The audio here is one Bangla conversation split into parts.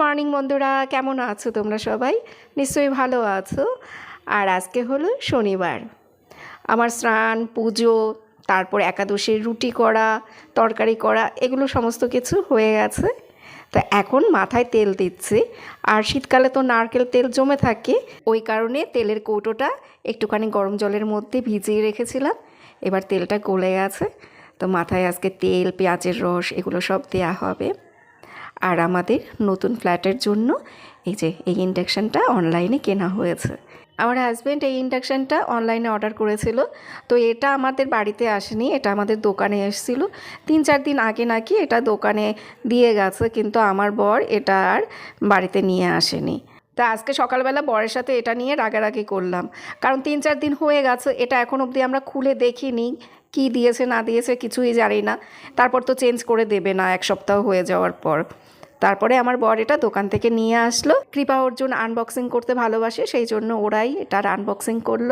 মর্নিং বন্ধুরা, কেমন আছো তোমরা সবাই? নিশ্চয়ই ভালো আছো। আর আজকে হলো শনিবার। আমার স্নান, পুজো, তারপর একাদশীর রুটি করা, তরকারি করা, এগুলো সমস্ত কিছু হয়ে গেছে। তো এখন মাথায় তেল দিচ্ছি। আর শীতকালে তো নারকেল তেল জমে থাকে, ওই কারণে তেলের কৌটোটা একটুখানি গরম জলের মধ্যে ভিজিয়ে রেখেছিলাম। এবার তেলটা গলে গেছে। তো মাথায় আজকে তেল, পেঁয়াজের রস, এগুলো সব দেওয়া হবে। আর আমাদের নতুন ফ্ল্যাটের জন্য এই যে এই ইন্ডাকশানটা অনলাইনে কেনা হয়েছে। আমার হাজব্যান্ড এই ইন্ডাকশানটা অনলাইনে অর্ডার করেছিল। তো এটা আমাদের বাড়িতে আসেনি, এটা আমাদের দোকানে এসেছিল। তিন চার দিন আগে নাকি এটা দোকানে দিয়ে গেছে, কিন্তু আমার বর এটা আর বাড়িতে নিয়ে আসেনি। তা আজকে সকালবেলা বরের সাথে এটা নিয়ে রাগারাগি করলাম। কারণ তিন চার দিন হয়ে গেছে, এটা এখন অবধি আমরা খুলে দেখিনি। কি দিয়েছে, না দিয়েছে কিছুই জানি না। তারপর তো চেঞ্জ করে দেবে না, এক সপ্তাহ হয়ে যাওয়ার পর। তারপরে আমার বর এটা দোকান থেকে নিয়ে আসলো। কৃপা অর্জুন আনবক্সিং করতে ভালোবাসে সেই জন্য ওরাই এটার আনবক্সিং করল।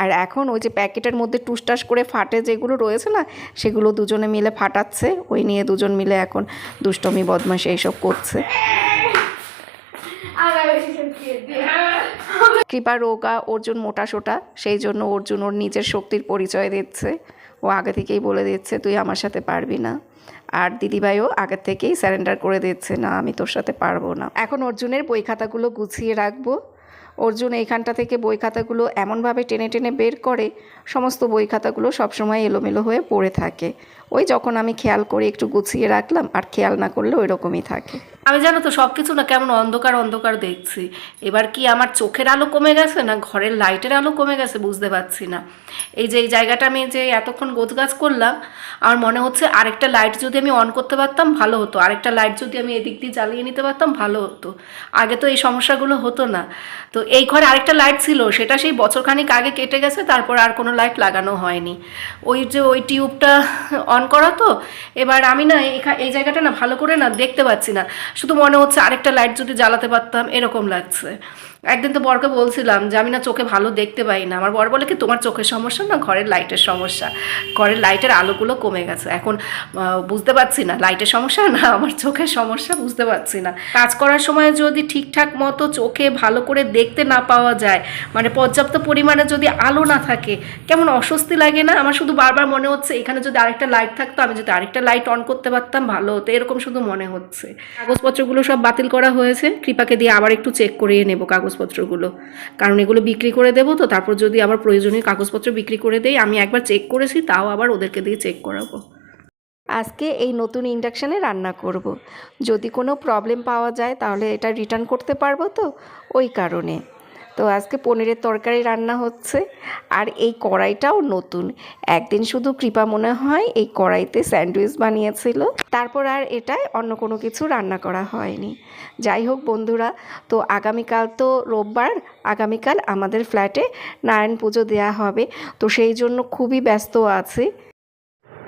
আর এখন ওই যে প্যাকেটের মধ্যে টুসটাস করে ফাটে যেগুলো রয়েছে না, সেগুলো দুজনে মিলে ফাটাচ্ছে। ওই নিয়ে দুজন মিলে এখন দুষ্টমি, বদমাশি এইসব করছে। কৃপা রোগা, অর্জুন মোটা সোটা সেই জন্য অর্জুন ওর নিজের শক্তির পরিচয় দিচ্ছে। ও আগে থেকেই বলে দিচ্ছে, তুই আমার সাথে পারবি না। আর দিদিভাইও আগে থেকেই স্যারেন্ডার করে দিচ্ছে, না, আমি তোর সাথে পারব না। এখন অর্জুনের বই খাতাগুলো গুছিয়ে রাখব। অর্জুন এইখানটা থেকে বই খাতাগুলো এমনভাবে টেনে টেনে বের করে, সমস্ত বই খাতাগুলো সবসময় এলোমেলো হয়ে পড়ে থাকে। ওই যখন আমি খেয়াল করে, একটু গুছিয়ে রাখলাম, আর খেয়াল না করলে ওই রকমই থাকে। আমি জানো তো সব কিছু না কেমন অন্ধকার অন্ধকার দেখছি। এবার কি আমার চোখের আলো কমে গেছে, না ঘরের লাইটের আলো কমে গেছে, বুঝতে পারছি না। এই যে, এই জায়গাটা আমি যে এতক্ষণ গোছগাছ করলাম, আমার মনে হচ্ছে আরেকটা লাইট যদি আমি অন করতে পারতাম, ভালো হতো। আরেকটা লাইট যদি আমি এদিক দিয়ে জ্বালিয়ে নিতে পারতাম, ভালো হতো। আগে তো এই সমস্যাগুলো হতো না। তো এই ঘরে আরেকটা লাইট ছিল, সেটা সেই বছরখানিক আগে কেটে গেছে, তারপর আর কোনো লাইট লাগানো হয়নি। ওই যে ওই টিউবটা অন করা তো, এবার আমি না এখা- এই জায়গাটা না ভালো করে না দেখতে পাচ্ছি না। শুধু মনে হচ্ছে আরেকটা লাইট যদি জ্বালাতে পারতাম, এরকম লাগছে। একদিন তো বরকে বলছিলাম যে, আমি না চোখে ভালো দেখতে পাই না। আমার বর বলে, কি তোমার চোখের সমস্যা না ঘরের লাইটের সমস্যা? ঘরের লাইটের আলোগুলো কমে গেছে। এখন বুঝতে পারছি না, লাইটের সমস্যা না আমার চোখের সমস্যা বুঝতে পারছি না। কাজ করার সময় যদি ঠিকঠাক মতো চোখে ভালো করে দেখতে না পাওয়া যায় মানে পর্যাপ্ত পরিমাণে যদি আলো না থাকে, কেমন অস্বস্তি লাগে না? আমার শুধু বারবার মনে হচ্ছে, এখানে যদি আরেকটা লাইট থাকতো, আমি যদি আরেকটা লাইট অন করতে পারতাম, ভালো হতো। এরকম শুধু মনে হচ্ছে। কাগজপত্রগুলো সব বাতিল করা হয়েছে। কৃপাকে দিয়ে আবার একটু চেক করিয়ে নেব কাগজপত্রগুলো। কারণ এগুলো বিক্রি করে দেবো তো, তারপর যদি আবার প্রয়োজনীয় কাগজপত্র বিক্রি করে দেই, আমি একবার চেক করেছি, তাও আবার ওদেরকে দিয়ে চেক করাবো। আজকে এই নতুন ইন্ডাকশানে রান্না করব। যদি কোনো প্রবলেম পাওয়া যায়, তাহলে এটা রিটার্ন করতে পারব তো, ওই কারণে। তো আজকে পনিরের তরকারি রান্না হচ্ছে। আর এই কড়াইটাও নতুন। একদিন শুধু কৃপা মনে হয় এই কড়াইতে স্যান্ডউইচ বানিয়েছিল। তারপর আর এটায় অন্য কোনো কিছু রান্না করা হয়নি। যাই হোক বন্ধুরা, তো আগামীকাল তো রোববার, আগামীকাল আমাদের ফ্ল্যাটে নারায়ণ পুজো দেওয়া হবে। তো সেই জন্য খুবই ব্যস্ত আছি।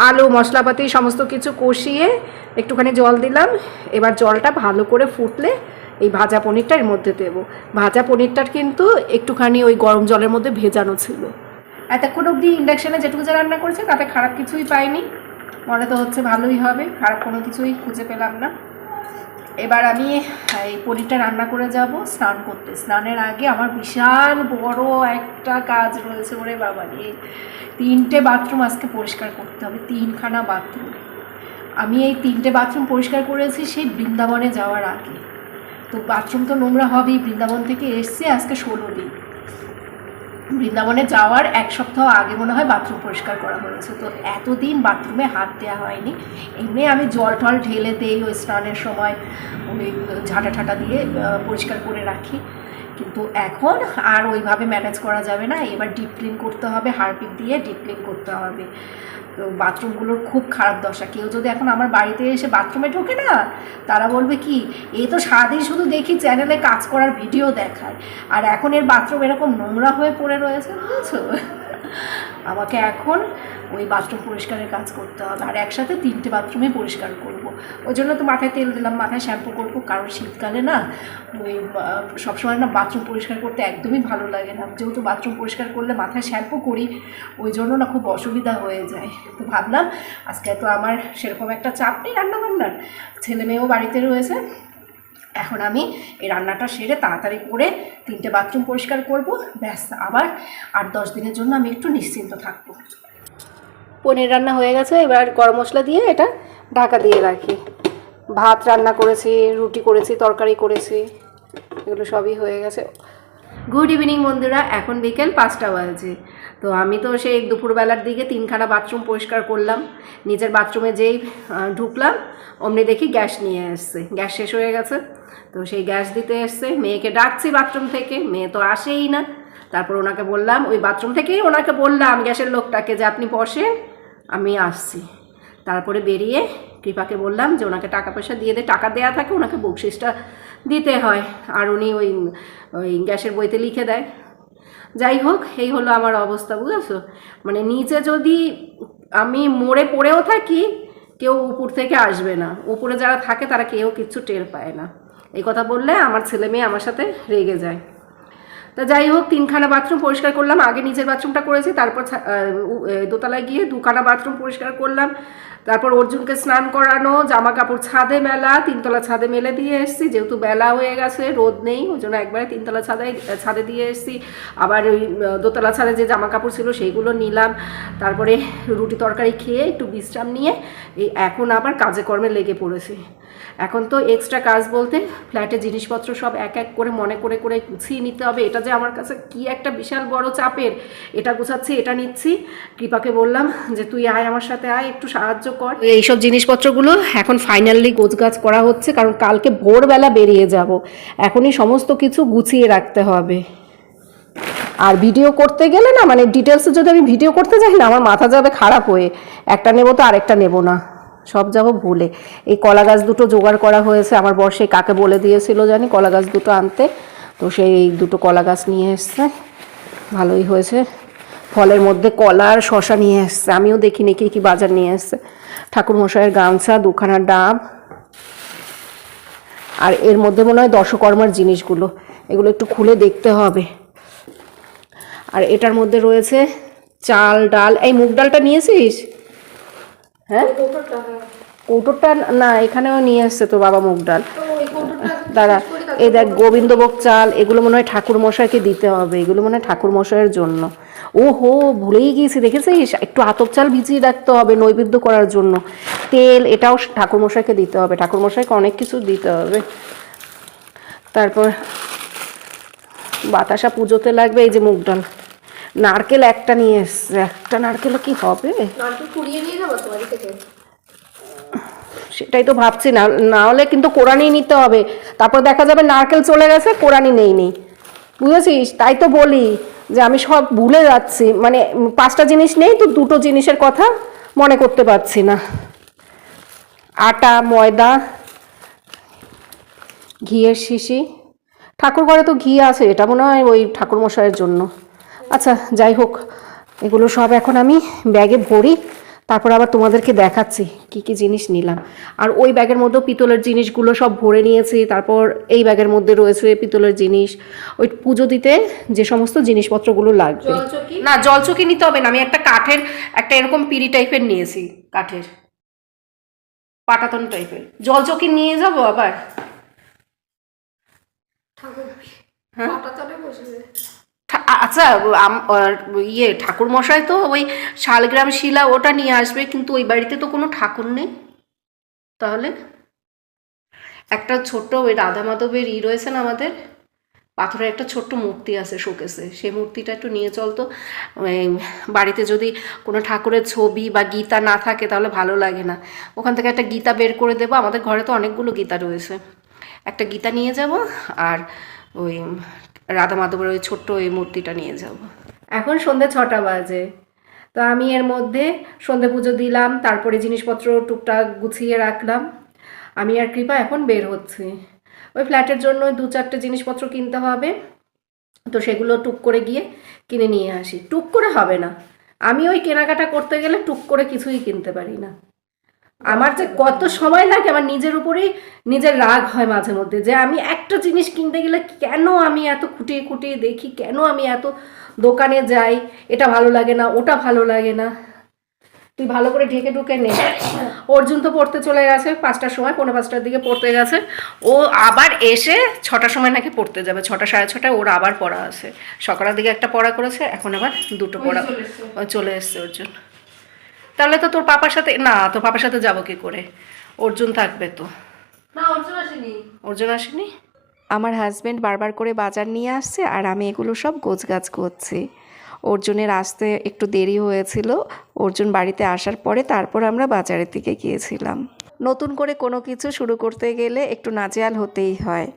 আলু, মশলাপাতি, সমস্ত কিছু কষিয়ে একটুখানি জল দিলাম। এবার জলটা ভালো করে ফুটলে এই ভাজা পনিরটা এর মধ্যে দেবো। ভাজা পনিরটার কিন্তু একটুখানি ওই গরম জলের মধ্যে ভেজানো ছিল। এতক্ষণ অবধি ইন্ডাকশানে যেটুকু যা রান্না করেছে, তাতে খারাপ কিছুই পাইনি। মনে তো হচ্ছে ভালোই হবে, খারাপ কোনো কিছুই খুঁজে পেলাম না। এবার আমি এই পনিরটা রান্না করে যাব স্নান করতে। স্নানের আগে আমার বিশাল বড় একটা কাজ রয়েছে ওরে বাবা রে তিনটে বাথরুম আজকে পরিষ্কার করতে হবে, তিনখানা বাথরুম। আমি এই তিনটে বাথরুম পরিষ্কার করেছি সেই বৃন্দাবনে যাওয়ার আগে। তো বাথরুম তো নোংরা হবেই, বৃন্দাবন থেকে এসছে আজকে ষোলো দিন। বৃন্দাবনে যাওয়ার এক সপ্তাহ আগে মনে হয় বাথরুম পরিষ্কার করা হয়েছে। তো এতদিন বাথরুমে হাত দেওয়া হয়নি। এমনি আমি জল টল ঢেলে দেই ওই স্নানের সময়, ওই ঝাঁটা ঠাটা দিয়ে পরিষ্কার করে রাখি। কিন্তু এখন আর ওইভাবে ম্যানেজ করা যাবে না। এবার ডিপ ক্লিন করতে হবে হারপিক দিয়ে ডিপ ক্লিন করতে হবে। তো বাথরুমগুলোর খুব খারাপ দশা। কেউ যদি এখন আমার বাড়িতে এসে বাথরুমে ঢোকে না, তারা বলবে কি এই তো সারাদিন শুধু দেখি চ্যানেলে কাজ করার ভিডিও দেখায়। আর এখন এর বাথরুম এরকম নোংরা হয়ে পড়ে রয়েছে, বুঝেছ? আমাকে এখন ওই বাথরুম পরিষ্কারের কাজ করতে হবে। আর একসাথে তিনটে বাথরুমে পরিষ্কার করব। ওই জন্য তো মাথায় তেল দিলাম, মাথায় শ্যাম্পু করব, কারণ শীতকালে না ওই সবসময় না বাথরুম পরিষ্কার করতে একদমই ভালো লাগে না। যেহেতু বাথরুম পরিষ্কার করলে মাথায় শ্যাম্পু করি, ওই জন্য না খুব অসুবিধা হয়ে যায়। তো ভাবলাম, আজকে তো আমার সেরকম একটা চাপ নেই রান্নাবান্নার। ছেলে মেয়েও বাড়িতে রয়েছে, এখন আমি এই রান্নাটা সেরে তাড়াতাড়ি করে তিনটে বাথরুম পরিষ্কার করব, ব্যাস আবার আট দশ দিনের জন্য আমি একটু নিশ্চিন্ত থাকব। পনির রান্না হয়ে গেছে, এবার গরম মশলা দিয়ে এটা ঢাকা দিয়ে রাখি। ভাত রান্না করেছি, রুটি করেছি, তরকারি করেছি, এগুলো সবই হয়ে গেছে। গুড ইভিনিং বন্ধুরা, এখন বিকেল পাঁচটা বাজে। তো আমি তো সেই দুপুরবেলার দিকে তিনখানা বাথরুম পরিষ্কার করলাম। নিজের বাথরুমে যেই ঢুকলাম, অমনি দেখি গ্যাস নিয়ে এসছে। গ্যাস শেষ হয়ে গেছে। তো সেই গ্যাস দিতে এসছে। মেয়েকে ডাকছি বাথরুম থেকে। মেয়ে তো আসেই না। তারপর ওনাকে বললাম, ওই বাথরুম থেকেই ওনাকে বললাম গ্যাসের লোকটাকে যে আপনি বসেন, আমি আসছি। তারপরে বেরিয়ে কৃপাকে বললাম যে ওনাকে টাকা পয়সা দিয়ে দে, টাকা দেয়া থাকে, ওনাকে বকশিসটা দিতে হয়। আর উনি ওই ওই গ্যাসের বইতে লিখে দেয়। যাই হোক, এই হলো আমার অবস্থা, বুঝেছ? মানে নিচে যদি আমি মরে পড়েও থাকি, কেউ উপর থেকে আসবে না। উপরে যারা থাকে, তারা কেউ কিচ্ছু টের পায় না। এই কথা বললে আমার ছেলে মেয়ে আমার সাথে রেগে যায়। তা যাই হোক, তিনখানা বাথরুম পরিষ্কার করলাম। আগে নিজের বাথরুমটা করেছি, তারপর দোতলায় গিয়ে দুখানা বাথরুম পরিষ্কার করলাম। তারপর অর্জুনকে স্নান করানো জামা কাপড় ছাদে মেলা, তিনতলা ছাদে মেলে দিয়ে এসেছি, যেহেতু বেলা হয়ে গেছে, রোদ নেই, ওই জন্য একবারে তিনতলা ছাদে ছাদে দিয়ে এসেছি। আবার ওই দোতলা ছাদে যে জামা কাপড় ছিল সেইগুলো নিলাম। তারপরে রুটি তরকারি খেয়ে একটু বিশ্রাম নিয়ে, এই এখন আবার কাজে কর্মে লেগে পড়েছি। এখন তো এক্সট্রা কাজ বলতে ফ্ল্যাটে জিনিসপত্র সব এক এক করে মনে করে করে গুছিয়ে নিতে হবে। এটা যে আমার কাছে কি একটা বিশাল বড় চাপের, এটা গুছাচ্ছি, এটা নিচ্ছি। কৃপাকে বললাম যে তুই আয় আমার সাথে, আয়, একটু সাহায্য কর। এইসব জিনিসপত্রগুলো এখন ফাইনালি গোছগাছ করা হচ্ছে, কারণ কালকে ভোরবেলা বেরিয়ে যাব। এখনই সমস্ত কিছু গুছিয়ে রাখতে হবে। আর ভিডিও করতে গেলে না মানে ডিটেলসে যদি আমি ভিডিও করতে যাই না, আমার মাথা যাবে খারাপ হয়ে। একটা নেব তো আরেকটা নেব না। সব যাব ভুলে। এই কলা গাছ দুটো জোগাড় করা হয়েছে, আমার বর সেই কাকে বলে দিয়েছিল জানি, কলা গাছ দুটো আনতে। তো সেই দুটো কলা গাছ নিয়ে এসছে। ভালোই হয়েছে। ফলের মধ্যে কলা আর শশা নিয়ে এসছে। আমিও দেখিনি কি কি বাজার নিয়ে এসছে। ঠাকুর মশাইয়ের গামছা, দুখানা ডাব। আর এর মধ্যে মনে হয় দশকর্মার জিনিসগুলো, এগুলো একটু খুলে দেখতে হবে। আর এটার মধ্যে রয়েছে চাল, ডাল। এই মুগ ডালটা নিয়েছিস? হ্যাঁ? কৌটোরটা না এখানেও নিয়ে এসছে তো বাবা মুগ ডাল। দাঁড়া এই দেখ গোবিন্দভোগ চাল এগুলো মনে হয় ঠাকুর মশাইকে দিতে হবে এগুলো মনে হয় ঠাকুর মশাইয়ের জন্য। ও হো ভুলেই গিয়েছি দেখেছিস? একটু আতপ চাল ভিজিয়ে রাখতে হবে নৈবেদ্য করার জন্য। তেল এটাও ঠাকুর মশাইকে দিতে হবে ঠাকুর মশাইকে অনেক কিছু দিতে হবে। তারপর বাতাসা পুজোতে লাগবে এই যে মুগ ডাল। নারকেল একটা নিয়ে এসছে একটা নারকেলে কি হবে? সেটাই তো ভাবছি না না হলে কিন্তু কোরআনই নিতে হবে। তারপর দেখা যাবে নারকেল চলে গেছে কোরআনই নেই নেই বুঝেছিস? তাই তো বলি যে আমি সব ভুলে যাচ্ছি। মানে পাঁচটা জিনিস নেই তো দুটো জিনিসের কথা মনে করতে পারছি না। আটা ময়দা ঘিয়ের শিশি। ঠাকুর ঘরে তো ঘি আছে এটা মনে হয় ওই ঠাকুর মশাইয়ের জন্য। আচ্ছা যাই হোক এগুলো সব এখন আমি ব্যাগে ভরি তারপর আবার তোমাদেরকে দেখাচ্ছি কি কি জিনিস নিলাম। আর ওই ব্যাগের মধ্যেও পিতলের জিনিসগুলো সব ভরে নিয়েছি তারপর এই ব্যাগের মধ্যে রয়েছে পিতলের জিনিস। ওই পুজো দিতে যে সমস্ত জিনিসপত্রগুলো লাগবে। না জলচকি নিতে হবে না আমি একটা কাঠের একটা এরকম পিড়ি টাইপের নিয়েছি কাঠের। পাটাতন টাইপের। জলচকি নিয়ে যাব আবার? হ্যাঁ? আচ্ছা ইয়ে ঠাকুর মশাই তো ওই শালগ্রাম শিলা ওটা নিয়ে আসবে, কিন্তু ওই বাড়িতে তো কোনো ঠাকুর নেই। তাহলে? একটা ছোট্ট ওই রাধা মাধবের ই রয়েছেন আমাদের? পাথরের একটা ছোট্ট মূর্তি আছে শোকেসে। সেই মূর্তিটা একটু নিয়ে চলতো বাড়িতে যদি কোনো ঠাকুরের ছবি বা গীতা না থাকে, তাহলে ভালো লাগে না। ওখান থেকে একটা গীতা বের করে দেবো। আমাদের ঘরে তো অনেকগুলো গীতা রয়েছে। একটা গীতা নিয়ে যাব, আর ওই রাধা মাধবের ওই ছোট্ট এই মূর্তিটা নিয়ে যাব। এখন সন্ধ্যে ছটা বাজে। তো আমি এর মধ্যে সন্ধে পুজো দিলাম, তারপরে জিনিসপত্র টুকটাক গুছিয়ে রাখলাম। আমি আর কৃপা এখন বের হচ্ছি। ওই ফ্ল্যাটের জন্য দু চারটে জিনিসপত্র কিনতে হবে। তো সেগুলো টুক করে গিয়ে কিনে নিয়ে আসি। টুক করে হবে না। আমি ওই কেনাকাটা করতে গেলে টুক করে কিছুই কিনতে পারি না। আমার যে কত সময় লাগে আমার নিজের উপরেই নিজের রাগ হয় মাঝে মধ্যে যে আমি একটা জিনিস কিনতে গেলে কেন আমি এত খুঁটিয়ে খুঁটিয়ে দেখি কেন আমি এত দোকানে যাই এটা ভালো লাগে না ওটা ভালো লাগে না। তুই ভালো করে ঢেকে ঢুকে নে। অর্জুন তো পড়তে চলে গেছে পাঁচটার সময় পনেরো পাঁচটার দিকে পড়তে গেছে। ও আবার এসে ছটার সময় নাকি পড়তে যাবে ছটা সাড়ে ছটায় ওর আবার পড়া আছে। সকালের দিকে একটা পড়া করেছে এখন আবার দুটো পড়া চলে এসছে অর্জুন। তাহলে তো তোর পাপার সাথে না তোর পাপার সাথে যাব কি করে? অর্জুন থাকবে তো। না অর্জুন আসেনি। অর্জুন আসেনি? আমার হাজব্যান্ড বারবার করে বাজার নিয়ে আসছে আর আমি এগুলো সব গোছগাছ করছি। অর্জুনের আসতে একটু দেরি হয়েছিল। অর্জুন বাড়িতে আসার পরে তারপর আমরা বাজারের দিকে গিয়েছিলাম। নতুন করে কোনো কিছু শুরু করতে গেলে একটু নাজেহাল হতেই হয়।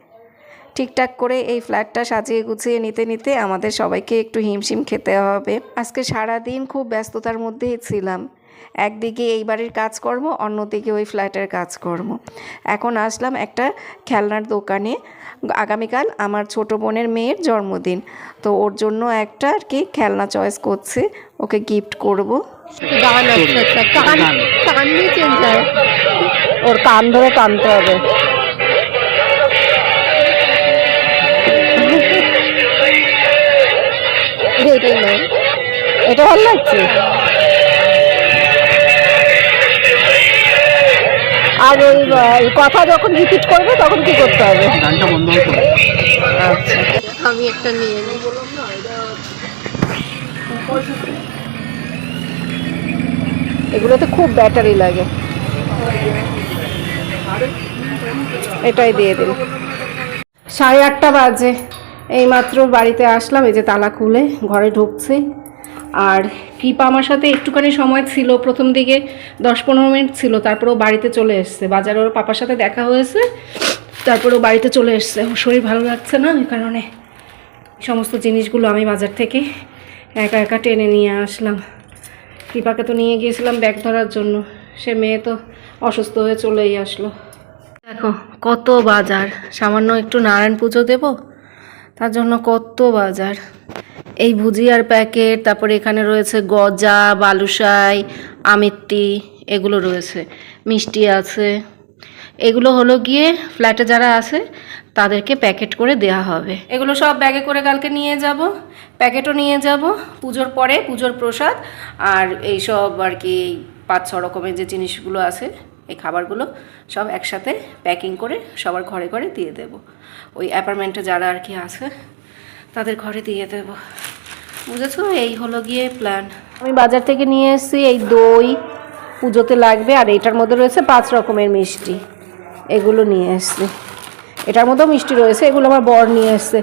ঠিকঠাক করে এই ফ্ল্যাটটা সাজিয়ে গুছিয়ে নিতে নিতে আমাদের সবাইকে একটু হিমশিম খেতে হবে। আজকে সারা দিন খুব ব্যস্ততার মধ্যেই ছিলাম। একদিকে এই বাড়ির কাজকর্ম, অন্যদিকে ওই ফ্ল্যাটের কাজকর্ম। এখন আসলাম একটা খেলনার দোকানে। আগামীকাল আমার ছোট বোনের মেয়ের জন্মদিন। তো ওর জন্য একটা আর কি খেলনা চয়েস করছে। ওকে গিফট করব। গান কান ওর কান ধরে টানতে হবে। এটা ভালো লাগছে? আর ওই কথা যখন রিপিট করবে তখন কি করতে হবে? গানটা বন্ধ পড়ে। আচ্ছা। আমি একটা নিয়ে নিই। এগুলোতে খুব ব্যাটারি লাগে। এটাই দিয়ে দিন। সাড়ে আটটা বাজে। এইমাত্র বাড়িতে আসলাম এই যে তালা খুলে ঘরে ঢুকছি। আর কৃপা আমার সাথে একটুখানি সময় ছিল, প্রথম দিকে দশ পনেরো মিনিট ছিল তারপরেও বাড়িতে চলে এসছে। বাজারে ওর পাপার সাথে দেখা হয়েছে তারপরেও বাড়িতে চলে এসছে। শরীর ভালো লাগছে না, এই কারণে সমস্ত জিনিসগুলো আমি বাজার থেকে একা একা টেনে নিয়ে আসলাম। কৃপাকে তো নিয়ে গিয়েছিলাম ব্যাগ ধরার জন্য। সে মেয়ে তো অসুস্থ হয়ে চলেই আসলো। দেখো, কত বাজার। সামান্য একটু নারায়ণ পুজো দেব, তার জন্য কত বাজার। এই ভুজিয়ার প্যাকেট, তারপরে এখানে রয়েছে গজা, বালুশাই আমিত্তি এগুলো রয়েছে, মিষ্টি আছে। এগুলো হলো গিয়ে ফ্ল্যাটে যারা আছে, তাদেরকে প্যাকেট করে দেয়া হবে। এগুলো সব ব্যাগে করে কালকে নিয়ে যাব প্যাকেটও নিয়ে যাব, পুজোর পরে, পুজোর প্রসাদ, আর এই সব আর কি পাঁচ, ছ রকমের যে জিনিসগুলো আছে, এই খাবারগুলো সব একসাথে প্যাকিং করে সবার ঘরে ঘরে দিয়ে দেব। ওই অ্যাপার্টমেন্টে যারা আর কি আছে তাদের ঘরে দিয়ে দেব। বুঝেছ? এই হলো গিয়ে প্ল্যান আমি বাজার থেকে নিয়ে এসেছি, এই দই পুজোতে লাগবে আর এটার মধ্যে রয়েছে পাঁচ রকমের মিষ্টি। এগুলো নিয়ে এসছি। এটার মধ্যেও মিষ্টি রয়েছে, এগুলো আমার বর নিয়ে এসছে।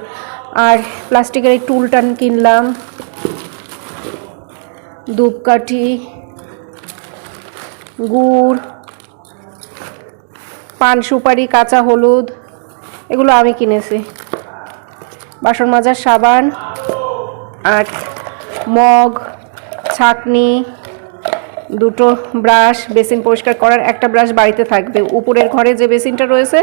আর প্লাস্টিকের এই টুলটান কিনলাম। ধূপকাঠি, গুড়, পান সুপারি, কাঁচা হলুদ, এগুলো আমি কিনেছি। বাসন মাজার সাবান, আর মগ, ছাকনি, দুটো ব্রাশ, বেসিন পরিষ্কার করার একটা ব্রাশ বাড়িতে থাকবে। উপরের ঘরে যে বেসিনটা রয়েছে,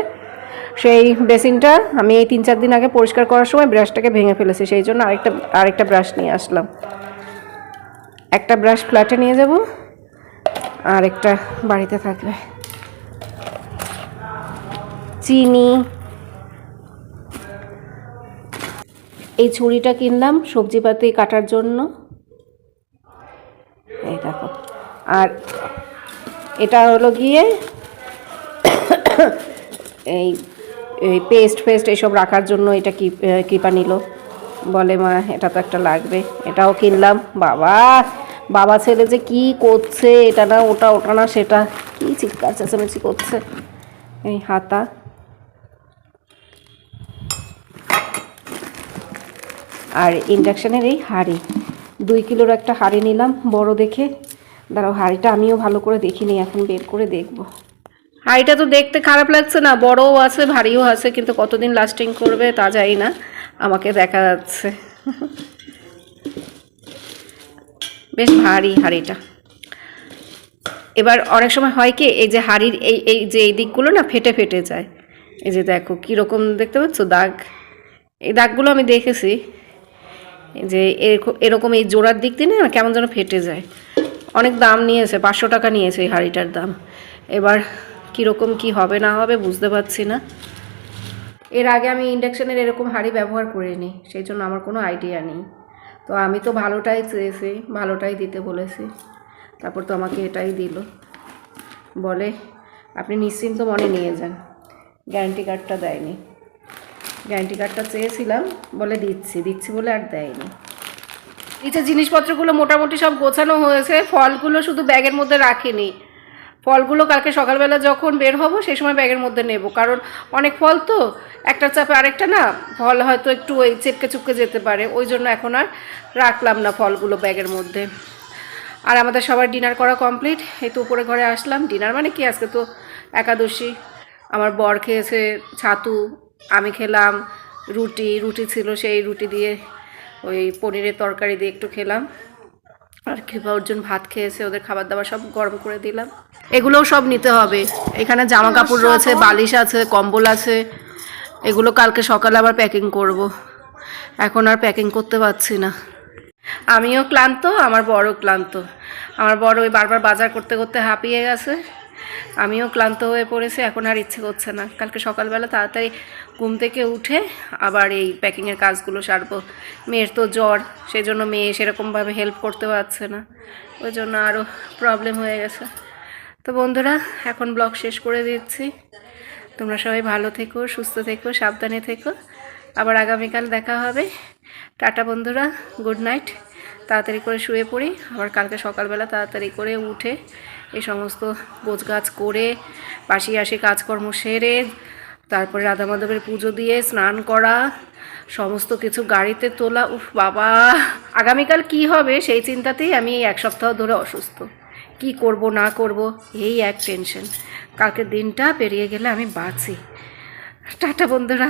সেই বেসিনটা আমি এই তিন চার দিন আগে পরিষ্কার করার সময় ব্রাশটাকে ভেঙে ফেলেছি, সেই জন্য আরেকটা আরেকটা ব্রাশ নিয়ে আসলাম। একটা ব্রাশ ফ্ল্যাটে নিয়ে যাব আর একটা বাড়িতে থাকবে। চিনি এই ছুরিটা কিনলাম সবজিপাতি কাটার জন্য। এই দেখো। আর এটা হলো গিয়ে এই এই পেস্ট ফেস্ট এসব রাখার জন্য এটা কি কৃপা নিল। বলে, মা, এটা তো একটা লাগবে। এটাও কিনলাম। বাবা বাবা ছেলে যে কি করছে, এটা না, ওটা ওটা না, সেটা। কি চিৎকার চেঁচামেচি করছে। এই হাতা। আর ইন্ডাকশানের এই হাঁড়ি। দুই কিলোর একটা হাঁড়ি নিলাম, বড় দেখে। দাঁড়াও, হাঁড়িটা আমিও ভালো করে দেখিনি এখন বের করে দেখব। হাঁড়িটা তো দেখতে খারাপ লাগছে না, বড়ও আছে, ভারীও আছে, কিন্তু কতদিন লাস্টিং করবে তা জানি না, আমাকে দেখা যাচ্ছে। বেশ ভারী হাঁড়িটা। এবার অনেক সময় হয় কি, এই যে হাড়ির এই এই যে এই দিকগুলো না ফেটে ফেটে যায়। এই যে দেখো, কীরকম দেখতে পাচ্ছ দাগ? এই দাগগুলো আমি দেখেছি। যে এরকম এই জোড়ার দিক দিয়ে না কেমন যেন ফেটে যায়। অনেক দাম নিয়েছে, পাঁচশো টাকা নিয়েছে এই হাঁড়িটার দাম। এবার কীরকম কি হবে না হবে বুঝতে পারছি না। এর আগে আমি ইন্ডাকশানের এরকম হাঁড়ি ব্যবহার করিনি, সেই জন্য আমার কোনো আইডিয়া নেই। তো আমি তো ভালোটাই চেয়েছি, ভালোটাই দিতে বলেছি। তারপর তো আমাকে এটাই দিল। বলে, আপনি নিশ্চিন্ত মনে নিয়ে যান। গ্যারান্টি কার্ডটা দেয়নি। গ্যারান্টি কার্ডটা চেয়েছিলাম, বলে দিচ্ছি দিচ্ছি বলে আর দেয়নি। নিচে জিনিসপত্রগুলো মোটামুটি সব গোছানো হয়েছে, ফলগুলো শুধু ব্যাগের মধ্যে রাখিনি। ফলগুলো কালকে সকালবেলা যখন বের হব, সেই সময় ব্যাগের মধ্যে নেব। কারণ অনেক ফল তো একটা চাপে আরেকটা না, ফল হয়তো একটু ওই চেপকে চুপকে যেতে পারে। ওই জন্য এখন আর রাখলাম না ফলগুলো ব্যাগের মধ্যে। আর আমাদের সবার ডিনার করা কমপ্লিট। এই তো উপরে ঘরে আসলাম। ডিনার মানে কি? আজকে তো একাদশী। আমার বর খেয়েছে ছাতু আমি খেলাম রুটি রুটি ছিল সেই রুটি দিয়ে ওই পনিরের তরকারি দিয়ে একটু খেলাম। আর কৃপা অর্জুন ভাত খেয়েছে, ওদের খাবার দাবার সব গরম করে দিলাম। এগুলোও সব নিতে হবে। এখানে জামা কাপড় রয়েছে, বালিশ আছে, কম্বল আছে। এগুলো কালকে সকালে আবার প্যাকিং করব। এখন আর প্যাকিং করতে পারছি না। আমিও ক্লান্ত, আমার বড় ক্লান্ত। আমার বড় ওই বারবার বাজার করতে করতে হাঁপিয়ে গেছে। আমিও ক্লান্ত হয়ে পড়েছি, এখন আর ইচ্ছে করছে না। কালকে সকালবেলা তাড়াতাড়ি ঘুম থেকে উঠে আবার এই প্যাকিংয়ের কাজগুলো সারবো। মেয়ের তো জ্বর সেই জন্য মেয়ে সেরকমভাবে হেল্প করতে পারছে না। ওই জন্য আরও প্রবলেম হয়ে গেছে। তো বন্ধুরা, এখন ব্লগ শেষ করে দিচ্ছি। তোমরা সবাই ভালো থেকো, সুস্থ থেকো, সাবধানে থেকো। আবার আগামীকাল দেখা হবে। টাটা বন্ধুরা গুড নাইট তাড়াতাড়ি করে শুয়ে পড়ি। আবার কালকে সকালবেলা তাড়াতাড়ি করে উঠে এই সমস্ত গোছ গাছ করে পাশি আসি কাজকর্ম সেরে, তারপরে রাধা মাধবের পুজো দিয়ে স্নান করা, সমস্ত কিছু গাড়িতে তোলা। উফ বাবা! আগামীকাল কি হবে সেই চিন্তাতেই আমি এক সপ্তাহ ধরে অসুস্থ। কি করব, না করব, এই এক টেনশন। কালকের দিনটা পেরিয়ে গেলে আমি বাঁচি। টাটা বন্ধুরা।